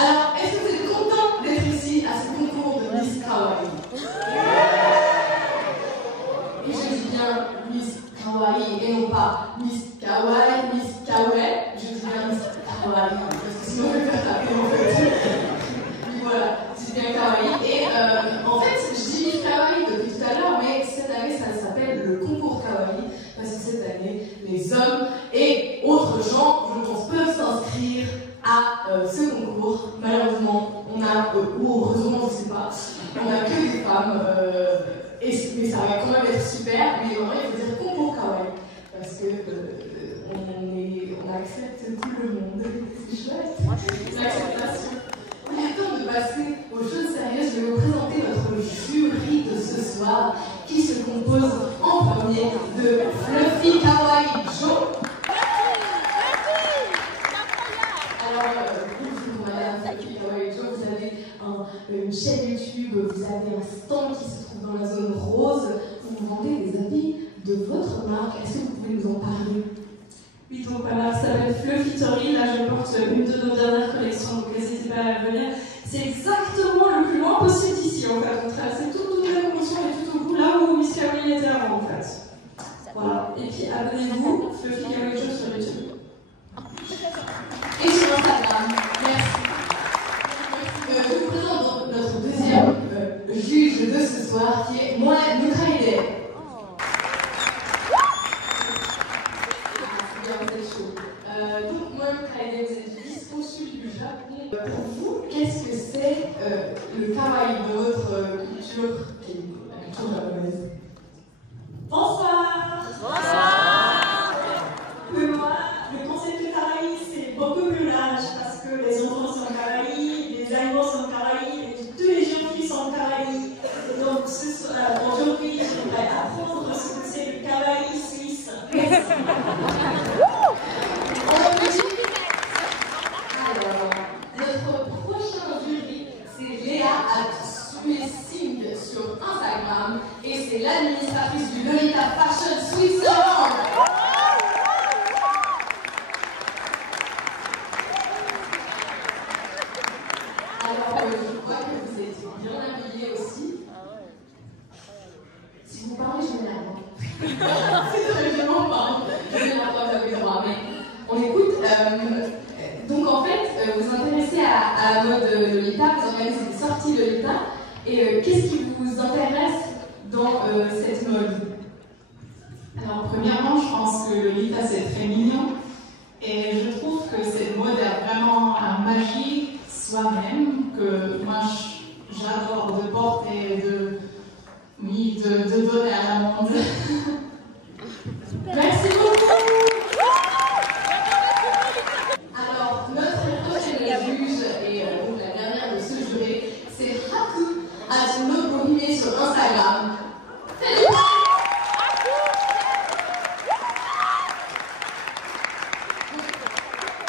Alors, est-ce que vous êtes contents d'être ici à ce concours de Miss Kawaii? Et je dis bien Miss Kawaii et non pas Miss Kawaii, Miss Kawaii. Je dis bien Miss Kawaii, parce que sinon je vais faire taper en fait. Donc voilà, c'est bien Kawaii. Et en fait, je dis Miss Kawaii depuis tout à l'heure, mais cette année ça s'appelle le concours Kawaii, parce que cette année, les hommes et autres gens, je pense, peuvent s'inscrire à ce concours. Malheureusement, on a, ou heureusement, je sais pas, on a que des femmes, mais ça va quand même être super. Mais vraiment, il faut dire concours Kawaii, parce que on accepte tout le monde. C'est chouette, l'acceptation. Il est temps de passer aux choses sérieuses. Je vais vous présenter notre jury de ce soir, qui se compose en premier de Fluffy Kawaii Joe. Alors, bonjour madame Fluffy Kawaii Joe, vous avez une chaîne YouTube, vous avez un stand qui se trouve dans la zone rose, vous vendez des habits de votre marque. Est-ce que vous pouvez nous en parler? Oui, donc voilà, ça s'appelle Fluffy Tori. Là, je porte une de nos dernières collections, donc n'hésitez pas à venir. C'est exactement le plus loin possible d'ici, en fait. On traversait toute la promotion et tout au bout, là où Miss Kawaii était avant, en fait. Voilà. Et puis, abonnez-vous, Fluffy Kawaii Joe sur YouTube. Et sur Instagram. Merci. Je vous présente notre deuxième juge de ce soir, qui est Mohamed Mukaïdé. Donc, moi, Mukaïdé, vous êtes vice-consul du Japon. Pour vous, qu'est-ce que c'est le kawaii de votre culture, la culture japonaise? Bonsoir. Bonsoir. Moi, le concept de kawaii, c'est beaucoup plus large parce que les enfants sont kawaii, les animaux sont kawaii, et tous les jeunes filles sont kawaii. Et donc, aujourd'hui, j'aimerais apprendre ce que c'est le kawaii suisse. Alors, notre prochain jury, c'est Léa @Suessing sur Instagram, et c'est l'administratrice du Lolita Fashion Switzerland. Alors, je vois que vous êtes bien habillés aussi. Si vous parlez, je m'énerve. C'est très violent, pardon. Je m'énerve pas, vous avez le droit, mais on écoute. Donc en fait, vous vous intéressez à la mode Lolita, vous organisez des sorties Lolita, et qu'est-ce qui vous intéresse dans cette mode? Alors, premièrement, je pense que Lolita, c'est très mignon. Et je trouve que cette mode a vraiment un magie soi-même, que moi, j'adore de porter, de donner à la monde. Merci beaucoup. Alors, notre prochaine juge, et donc la dernière de ce jury, c'est Haku @Nobohime sur Instagram. Félicitations.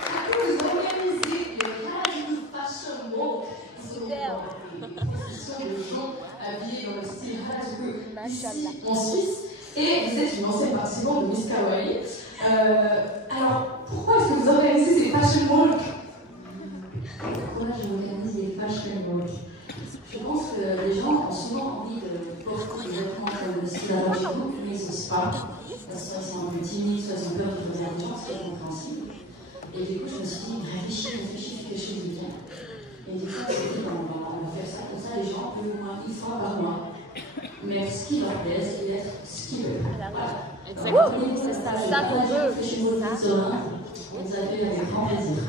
Haku, vous organisez les Harajuku Fashion Walk, qui sont des processions de gens habillés dans le style Harajuku ici en Suisse. Et vous êtes une ancienne participante de Miss Kawaii. Alors, pourquoi est-ce que vous organisez ces Fashion Walk? Pourquoi j'organise des Fashion Walk? Je pense que les gens ont souvent envie de porter des vêtements comme le style Harajuku, mais ils n'osent pas. Soit ils sont un peu timides, soit ils ont peur de poser des gens, ce qui est compréhensible. Et du coup, je me suis dit, réfléchis, quelque chose de bien. Et du coup, je me suis dit, on va faire ça, comme ça les gens peuvent au moins une fois par mois mettre ce qui leur plaise et être ce qu'ils veulent. Voilà. Exactement, c'est ça qu'on veut. Vous avez avec grand plaisir.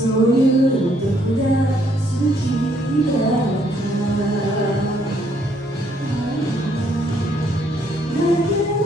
そういう男が好きだった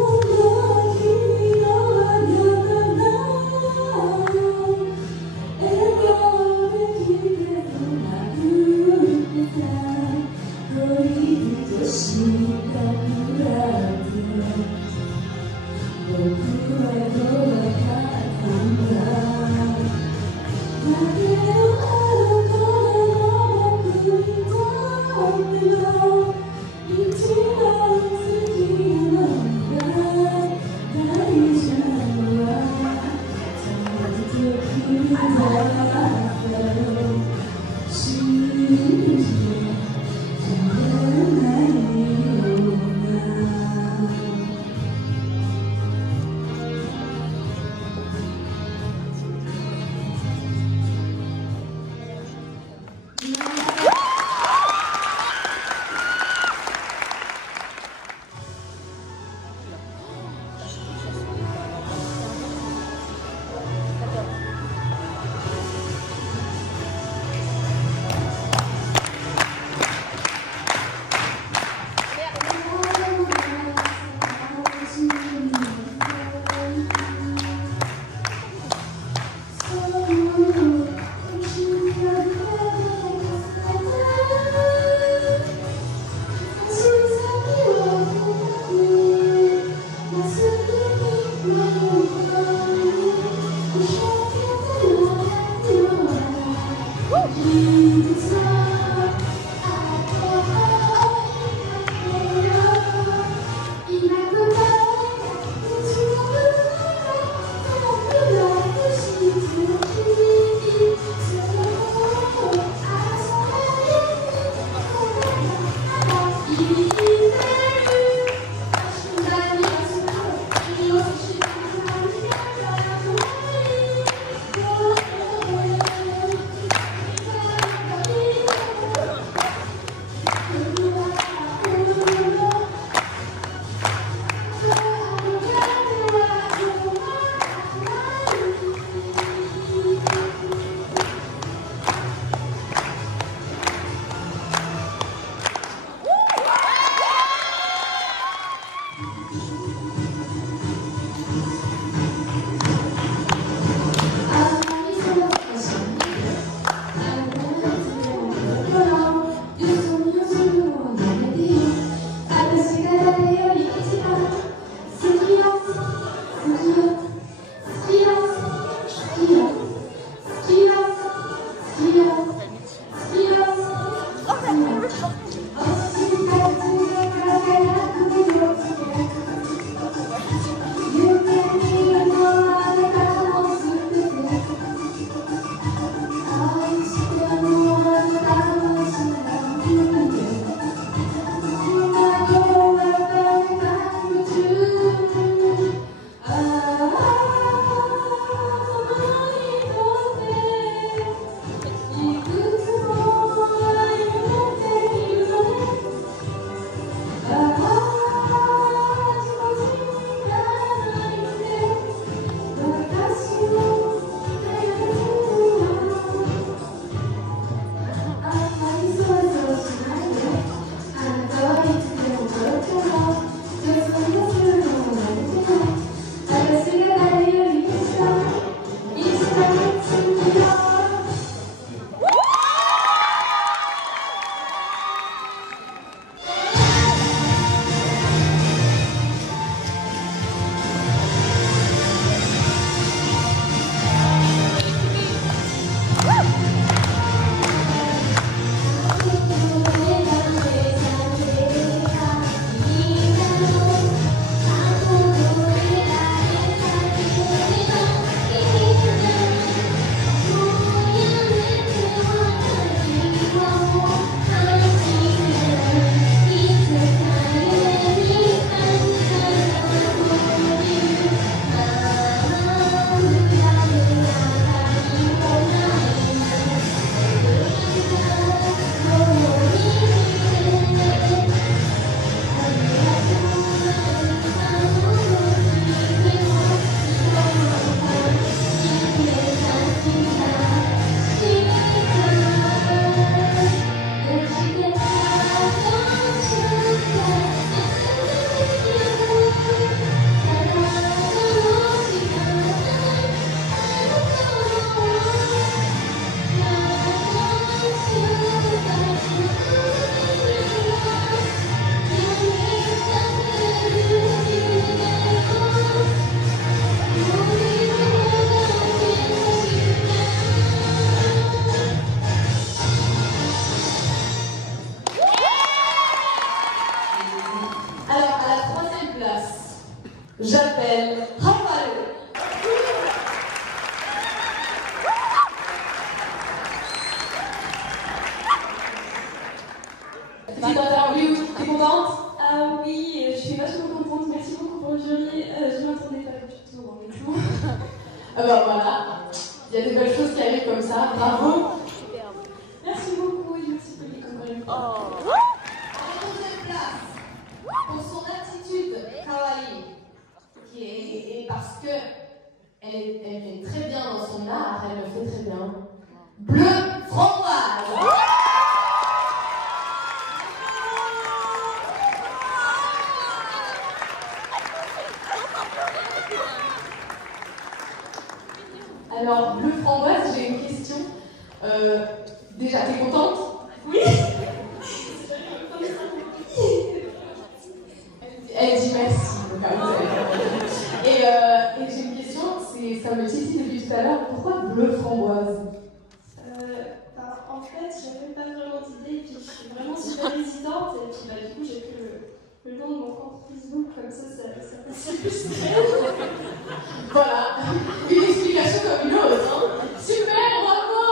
Alors, à la troisième place, j'appelle Raphaël. Petite interview, t'es contente? Ah oui, je suis vachement contente. Merci beaucoup pour le jury. Je ne m'attendais pas du tout, honnêtement. Ah bah voilà, il y a des belles choses qui arrivent comme ça, bravo. Merci beaucoup et merci public encore une fois. À la deuxième place, pour son attitude kawaii, et parce que elle est très bien dans son art, elle le fait très bien. Bleu framboise. Alors, bleu framboise, j'ai une question. Déjà, t'es contente? Oui. Elle dit merci, au cas où vous avez compris. Et j'ai une question, ça me titille depuis tout à l'heure. Pourquoi bleu framboise? En fait, j'avais pas vraiment d'idée, puis je suis vraiment super hésitante, et puis du coup, j'ai pris le nom de mon compte Facebook, comme ça passe plus stress. Voilà, une explication comme une autre. Hein. Super, bravo!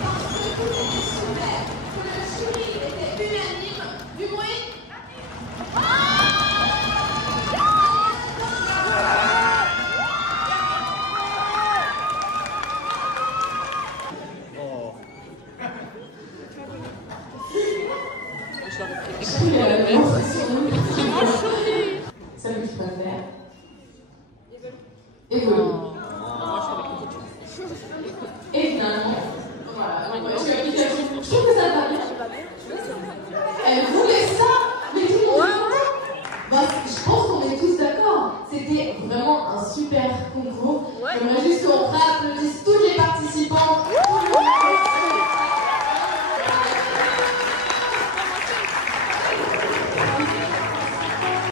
Parce que tout était super, que le jury était unanime. Du bruit? Celle que tu préfères? Évolue. Et finalement, voilà. Je trouve que ça va bien. Elle voulait ça, mais tout le monde. Bah, je pense qu'on est tous d'accord. C'était vraiment un super concours. J'aimerais juste